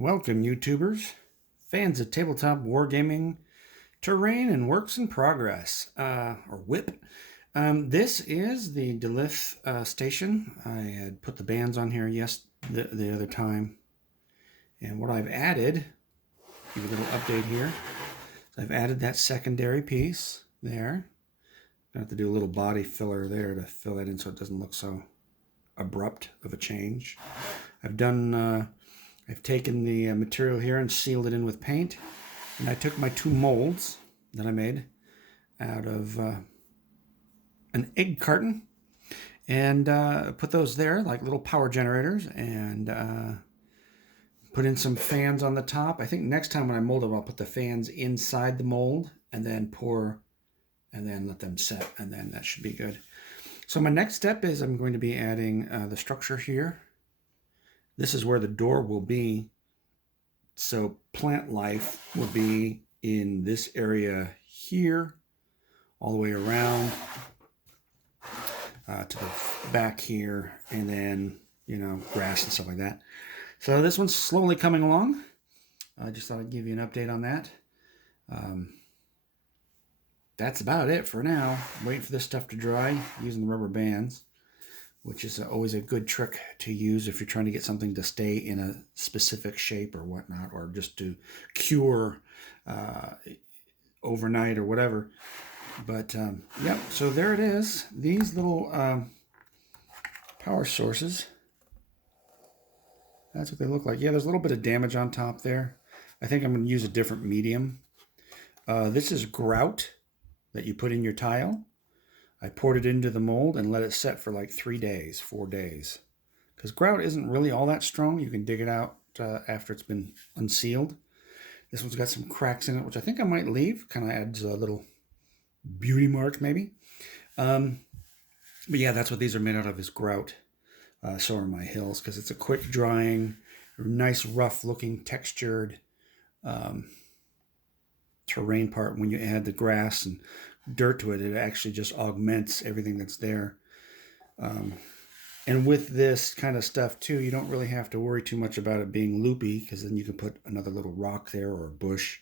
Welcome, YouTubers, fans of tabletop wargaming, terrain, and works in progress, or WIP. This is the Delith station. I had put the bands on here the other time, and what I've added, give you a little update here. So I've added that secondary piece there. I have to do a little body filler there to fill that in so it doesn't look so abrupt of a change. I've taken the material here and sealed it in with paint. And I took my two molds that I made out of an egg carton and put those there like little power generators and put in some fans on the top. I think next time when I mold them, I'll put the fans inside the mold and then pour and then let them set, and then that should be good. So my next step is I'm going to be adding the structure here. This is where the door will be. So plant life will be in this area here, all the way around to the back here, and then, grass and stuff like that. So this one's slowly coming along. I just thought I'd give you an update on that. That's about it for now. Waiting for this stuff to dry using the rubber bands, which is always a good trick to use if you're trying to get something to stay in a specific shape or whatnot, or just to cure overnight or whatever. But yep, so there it is. These little power sources, that's what they look like. Yeah, there's a little bit of damage on top there. I think I'm going to use a different medium. This is grout that you put in your tile. I poured it into the mold and let it set for like 4 days. Because grout isn't really all that strong. You can dig it out after it's been unsealed. This one's got some cracks in it, which I think I might leave. Kind of adds a little beauty mark, maybe. But yeah, that's what these are made out of, is grout. So are my hills, because it's a quick drying, nice rough looking textured terrain part. When you add the grass and dirt to it, it actually just augments everything that's there. And with this kind of stuff too, you don't really have to worry too much about it being loopy, because then you can put another little rock there, or a bush,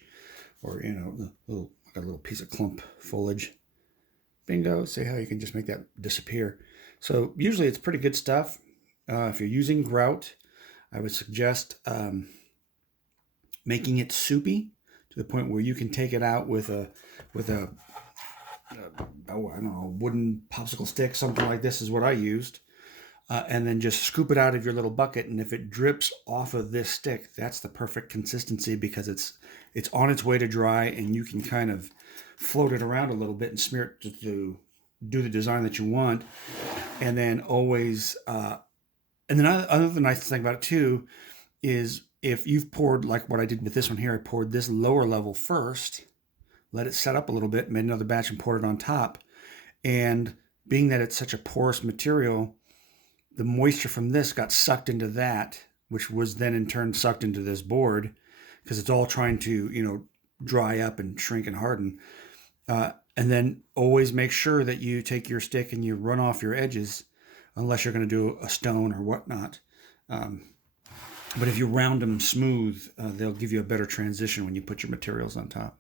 or like a little piece of clump foliage. Bingo. See how you can just make that disappear. So usually it's pretty good stuff. If you're using grout, I would suggest making it soupy to the point where you can take it out with a wooden popsicle stick, something like this is what I used, and then just scoop it out of your little bucket. And if it drips off of this stick, that's the perfect consistency, because it's on its way to dry, and you can kind of float it around a little bit and smear it to do the design that you want. And then always, and then another nice thing about it too is, if you've poured, like what I did with this one here, I poured this lower level first, let it set up a little bit, made another batch and poured it on top. And being that it's such a porous material, the moisture from this got sucked into that, which was then in turn sucked into this board, because it's all trying to, dry up and shrink and harden. And then always make sure that you take your stick and you run off your edges, unless you're going to do a stone or whatnot. But if you round them smooth, they'll give you a better transition when you put your materials on top.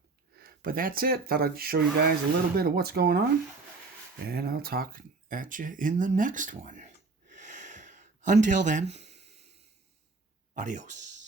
But that's it. Thought I'd show you guys a little bit of what's going on. And I'll talk at you in the next one. Until then, adios.